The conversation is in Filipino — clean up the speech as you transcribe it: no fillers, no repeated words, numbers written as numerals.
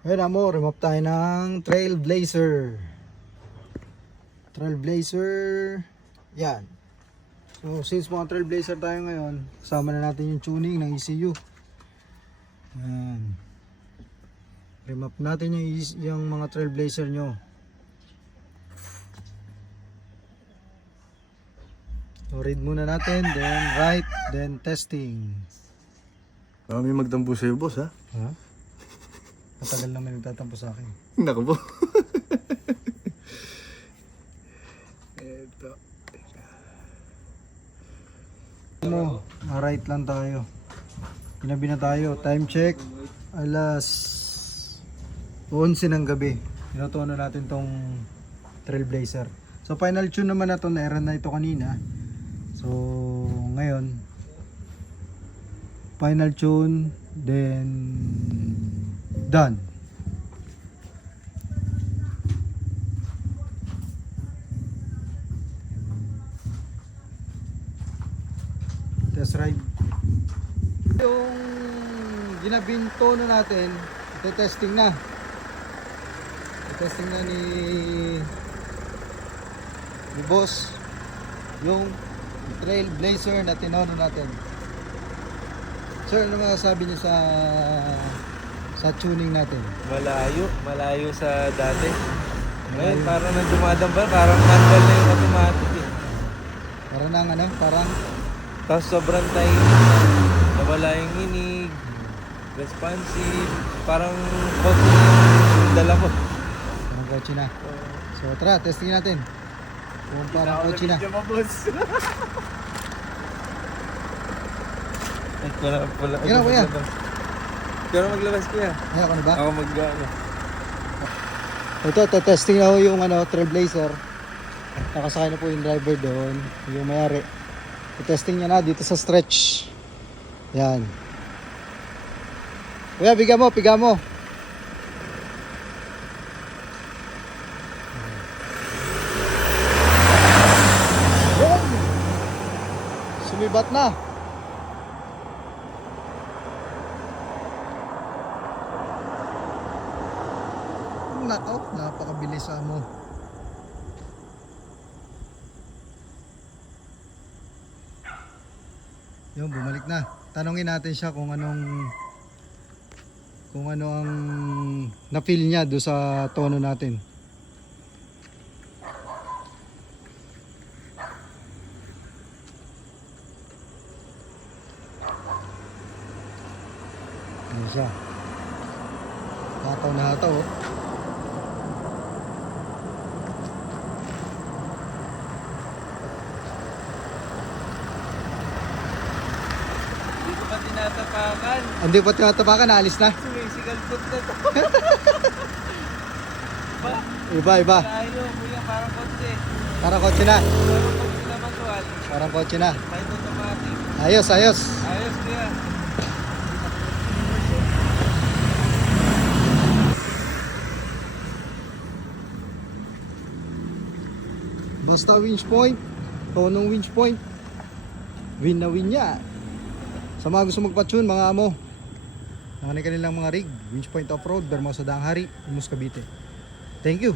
Ngayon amo, remove tayo ng Trailblazer. Yan. So since mga Trailblazer tayo ngayon, kasama na natin yung tuning ng ECU. Yan. Remove natin yung mga Trailblazer nyo. So read muna natin, then write, then testing. May magtampo sa'yo, boss, ha? Ha? Matagal naman nagtatampo sa akin. Naku po. Eto. Ano, right lang tayo. Ginabi na tayo. Time check. Alas 11 ng gabi. Tinutunan natin tong Trailblazer. So final tune naman na to. Na-error na ito kanina. So ngayon, final tune, then done. Test ride. Yung ginabing tono natin, ite-testing na. Ite-testing na ni boss yung Trailblazer na tinono natin. Sir, ano masasabi niyo sa tuning natin? Malayo sa dati. Ngayon parang nagdumadambal, parang manual na yung automatic eh. Parang nang ano, parang Tapos sobrang tahimik, nawala yung inig, responsive, parang kotse yung dala mo. parang kotse na. So tara, testing natin. Kung parang kotse na. Ay, wala. Yan na, kuya. Ikaw na maglabas, kuya. Ay, ako na ba? Ako mag-ano. Ito, testing na ho yung Trailblazer. Nakasakay na po yung driver doon, yung mayari. Testing niya na dito sa stretch. Yan. Kuya, piga mo. Yan. Sumibat na. Nako, napakabilis mo. Yung bumalik na. Tanungin natin siya kung ano ang na-feel niya do sa tono natin. Ano siya? Hataw na hataw oh. Hindi ko pa tinatapakan. Hindi pa tinatapakan, naalis na. Sumisigal foot na to. Iba. Malayo, kuya, parang kotse. Parang kotse na. Parang kotse na manual. Parang kotse na. Kahit automatic. Ayos. Ayos, kuya. Basta winch point, tonong winch point, win na win niya. Sa mga gusto magpa-tune, mga amo, ang kanilang mga rig, winch point off-road, Bermo sa Daang Hari, Imus Cavite. Thank you.